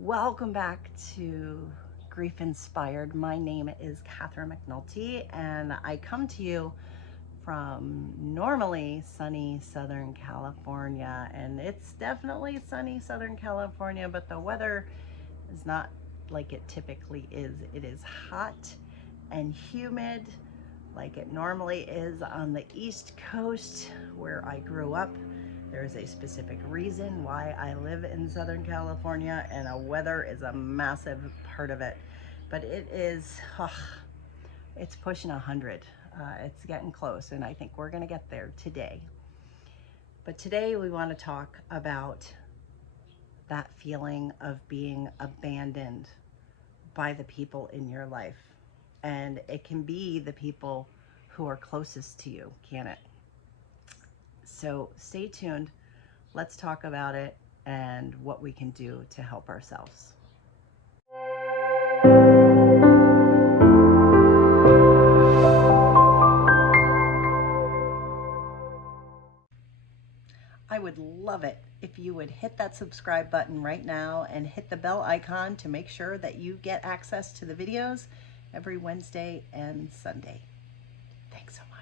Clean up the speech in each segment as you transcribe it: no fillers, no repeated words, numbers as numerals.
Welcome back to Grief Inspired. My name is Catherine McNulty, and I come to you from normally sunny Southern California. And it's definitely sunny Southern California, but the weather is not like it typically is. It is hot and humid like it normally is on the East Coast where I grew up. There's a specific reason why I live in Southern California, and weather is a massive part of it. But it is, it's pushing 100. It's getting close, and I think we're gonna get there today. But today we want to talk about that feeling of being abandoned by the people in your life. And it can be the people who are closest to you, can it? So stay tuned. Let's talk about it and what we can do to help ourselves. I would love it if you would hit that subscribe button right now and hit the bell icon to make sure that you get access to the videos every Wednesday and Sunday. Thanks so much.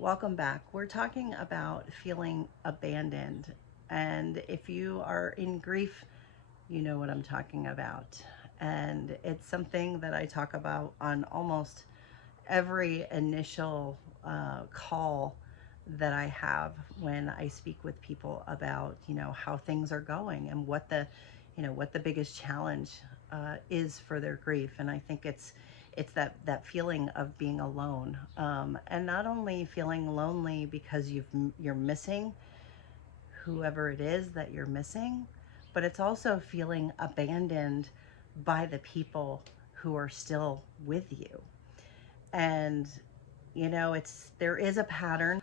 Welcome back. We're talking about feeling abandoned. And if you are in grief, you know what I'm talking about. And it's something that I talk about on almost every initial call that I have when I speak with people about, how things are going and what the biggest challenge is for their grief. And I think it's that feeling of being alone, and not only feeling lonely because you're missing whoever it is that you're missing, but it's also feeling abandoned by the people who are still with you. And there is a pattern,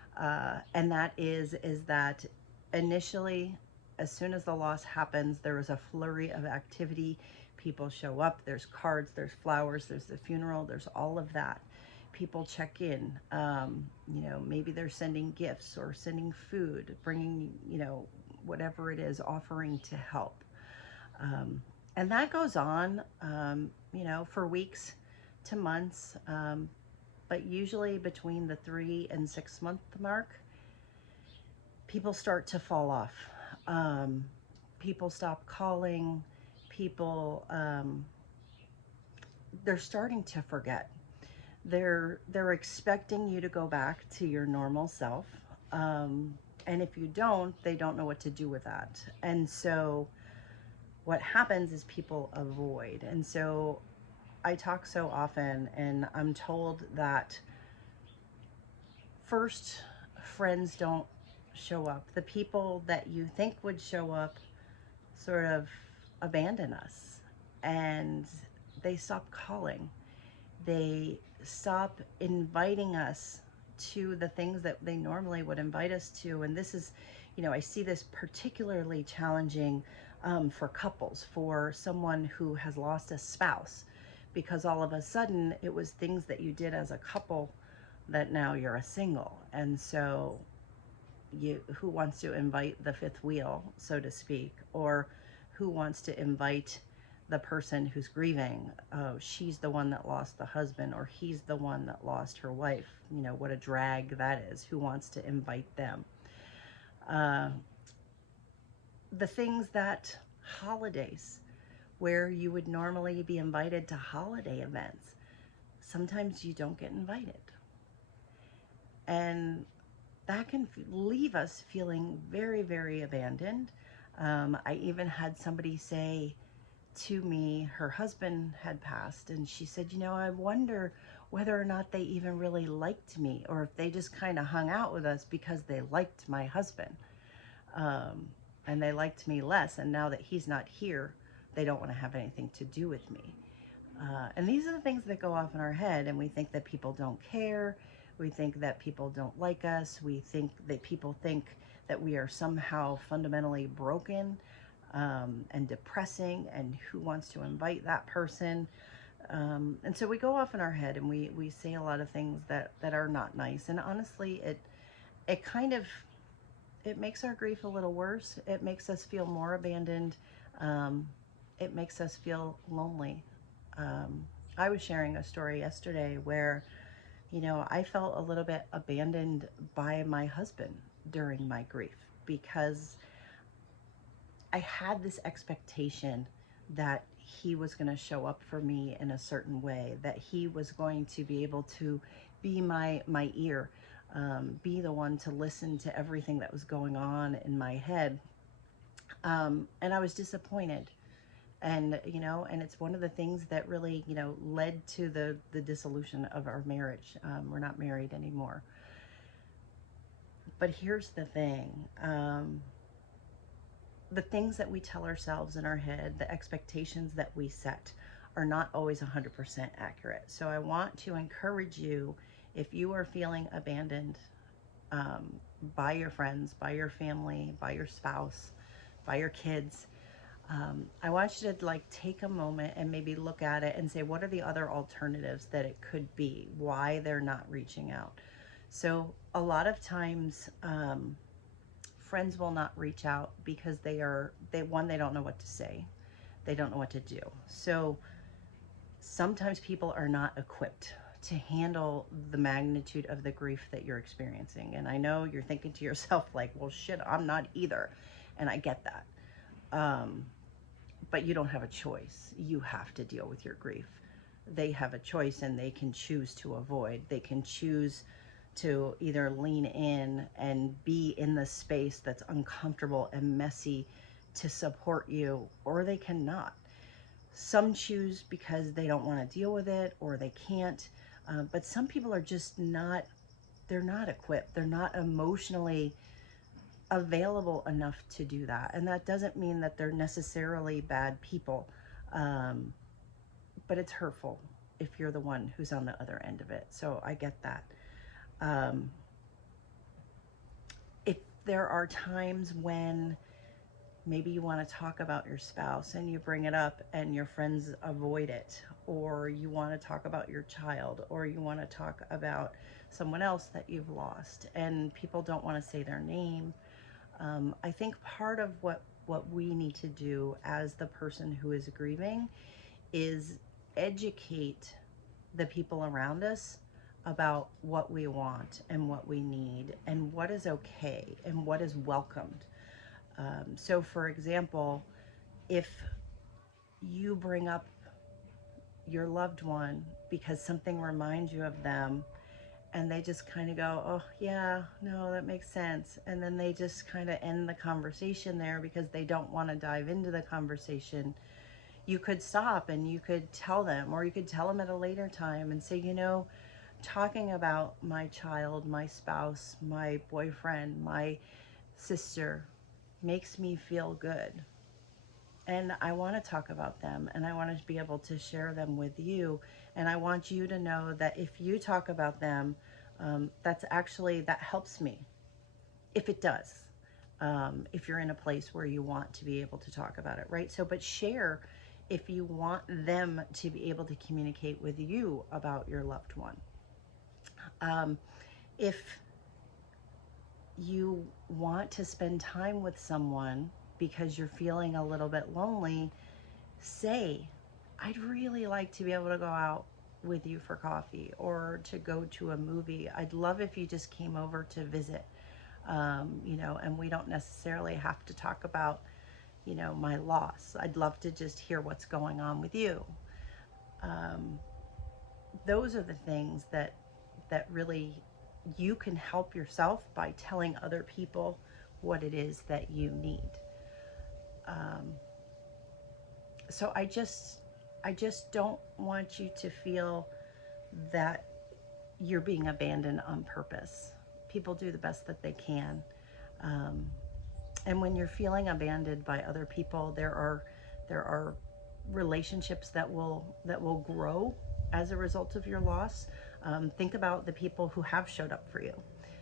and that is that initially, as soon as the loss happens, there is a flurry of activity. People show up, there's cards, there's flowers, there's the funeral, there's all of that. People check in, maybe they're sending gifts or sending food, bringing, whatever it is, offering to help. And that goes on, for weeks to months. But usually between the 3 and 6 month mark, people start to fall off. People stop calling. People, they're starting to forget. They're expecting you to go back to your normal self. And if you don't, they don't know what to do with that. And so what happens is people avoid. And so I talk so often, and I'm told that first, friends don't show up. The people that you think would show up sort of abandon us, and they stop calling. They stop inviting us to the things that they normally would invite us to. And this is, I see this particularly challenging for couples, for someone who has lost a spouse, because all of a sudden it was things that you did as a couple that now you're a single. And so who wants to invite the fifth wheel, so to speak, or who wants to invite the person who's grieving? Oh, she's the one that lost the husband, or he's the one that lost her wife. What a drag that is. Who wants to invite them? The things that holidays, where you would normally be invited to holiday events, sometimes you don't get invited. And that can leave us feeling very, very abandoned. I even had somebody say to me, her husband had passed, and she said, I wonder whether or not they even really liked me, or if they just kind of hung out with us because they liked my husband. And they liked me less, and now that he's not here, they don't want to have anything to do with me. And these are the things that go off in our head, and we think that people don't care. We think that people don't like us. We think that people think that we are somehow fundamentally broken and depressing, and who wants to invite that person. And so we go off in our head, and we say a lot of things that are not nice. And honestly, it makes our grief a little worse. It makes us feel more abandoned. it makes us feel lonely. I was sharing a story yesterday where, I felt a little bit abandoned by my husband during my grief because I had this expectation that he was going to show up for me in a certain way, that he was going to be able to be my ear, be the one to listen to everything that was going on in my head. And I was disappointed. And it's one of the things that really, led to the dissolution of our marriage. We're not married anymore. But here's the thing. The things that we tell ourselves in our head, the expectations that we set, are not always 100% accurate. So I want to encourage you, if you are feeling abandoned by your friends, by your family, by your spouse, by your kids, I want you to take a moment and maybe look at it and say, what are the other alternatives that it could be? Why they're not reaching out? So a lot of times, friends will not reach out because they don't know what to say. They don't know what to do. So sometimes people are not equipped to handle the magnitude of the grief that you're experiencing. And I know you're thinking to yourself well, shit, I'm not either. And I get that. But you don't have a choice. You have to deal with your grief. They have a choice, and they can choose to avoid. They can choose to either lean in and be in the space that's uncomfortable and messy to support you, or they cannot. Some choose because they don't want to deal with it, or they can't. But some people are just they're not equipped. They're not emotionally available enough to do that. And that doesn't mean that they're necessarily bad people. But it's hurtful if you're the one who's on the other end of it. So I get that. If there are times when maybe you want to talk about your spouse and you bring it up and your friends avoid it, or you want to talk about your child, or you want to talk about someone else that you've lost and people don't want to say their name, I think part of what we need to do as the person who is grieving is educate the people around us about what we want and what we need and what is okay and what is welcomed. So for example, if you bring up your loved one because something reminds you of them, and they just kind of go, oh yeah, no, that makes sense, and then they just kind of end the conversation there because they don't want to dive into the conversation, you could stop and you could tell them, or you could tell them at a later time and say, talking about my child, my spouse, my boyfriend, my sister makes me feel good. And I want to talk about them, and I want to be able to share them with you. And I want you to know that if you talk about them, that helps me. If it does, if you're in a place where you want to be able to talk about it, right? So, but share if you want them to be able to communicate with you about your loved one. If you want to spend time with someone because you're feeling a little bit lonely, say, I'd really like to be able to go out with you for coffee or to go to a movie. I'd love if you just came over to visit, and we don't necessarily have to talk about, my loss. I'd love to just hear what's going on with you. Those are the things that really you can help yourself by telling other people what it is that you need. So I just don't want you to feel that you're being abandoned on purpose. People do the best that they can. And when you're feeling abandoned by other people, there are relationships that will grow as a result of your loss. Think about the people who have showed up for you.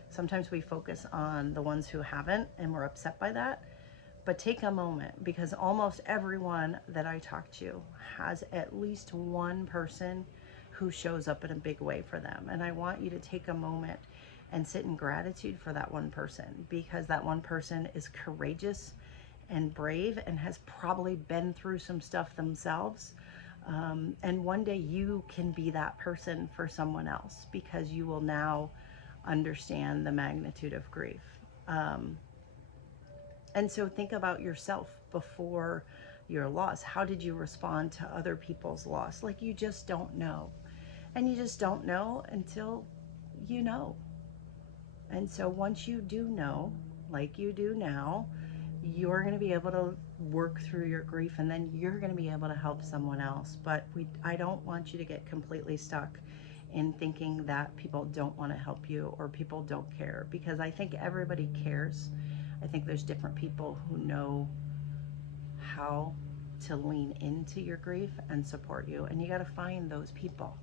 Sometimes we focus on the ones who haven't, and we're upset by that. But take a moment, because almost everyone that I talk to has at least one person who shows up in a big way for them. And I want you to take a moment and sit in gratitude for that one person, because that one person is courageous and brave and has probably been through some stuff themselves. And one day you can be that person for someone else, because you will now understand the magnitude of grief. And so think about yourself before your loss. How did you respond to other people's loss? Like, you just don't know. And you just don't know until you know. And so once you do know, like you do now, you're going to be able to work through your grief, and then you're going to be able to help someone else. But I don't want you to get completely stuck in thinking that people don't want to help you or people don't care, because I think everybody cares. I think there's different people who know how to lean into your grief and support you, and you got to find those people.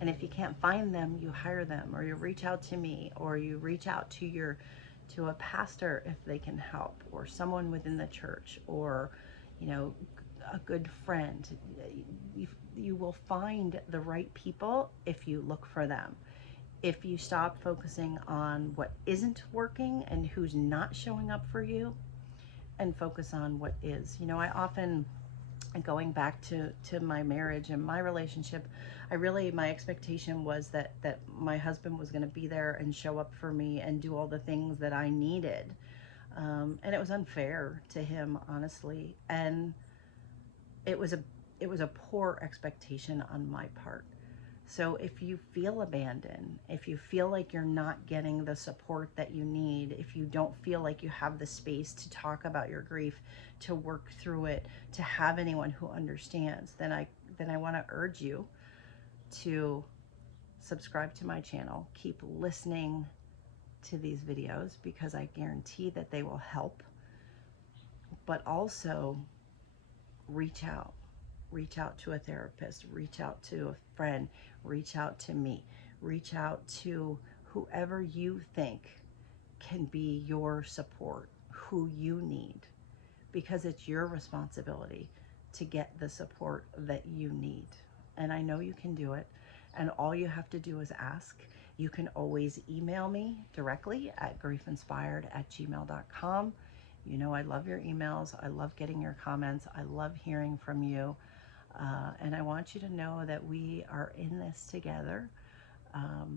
And if you can't find them, you hire them, or you reach out to me, or you reach out to a pastor if they can help, or someone within the church, or, you know, a good friend. You will find the right people if you look for them. If you stop focusing on what isn't working and who's not showing up for you, and focus on what is. You know, I often, going back to my marriage and my relationship, my expectation was that my husband was going to be there and show up for me and do all the things that I needed. And it was unfair to him, honestly. And it was a poor expectation on my part. So if you feel abandoned, if you feel like you're not getting the support that you need, if you don't feel like you have the space to talk about your grief, to work through it, to have anyone who understands, then I want to urge you to subscribe to my channel. Keep listening to these videos, because I guarantee that they will help. But also reach out. Reach out to a therapist, reach out to a friend, reach out to me, reach out to whoever you think can be your support, who you need, because it's your responsibility to get the support that you need. And I know you can do it, and all you have to do is ask. You can always email me directly at GriefInspired@gmail.com. You know, I love your emails. I love getting your comments. I love hearing from you. And I want you to know that we are in this together,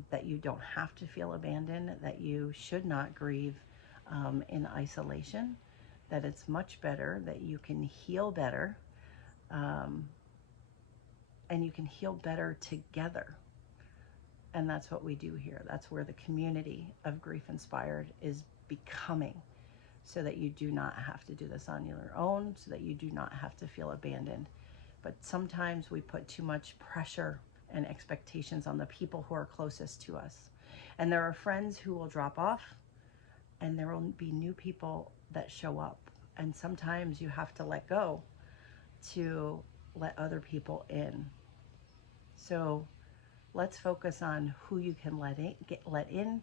that you don't have to feel abandoned, that you should not grieve in isolation, that it's much better, that you can heal better, and you can heal better together. And that's what we do here. That's where the community of Grief Inspired is becoming, so that you do not have to do this on your own, so that you do not have to feel abandoned. But sometimes we put too much pressure and expectations on the people who are closest to us. And there are friends who will drop off, and there will be new people that show up. And sometimes you have to let go to let other people in. So let's focus on who you can let in,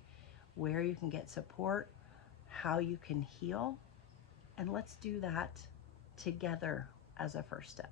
where you can get support, how you can heal. And let's do that together as a first step.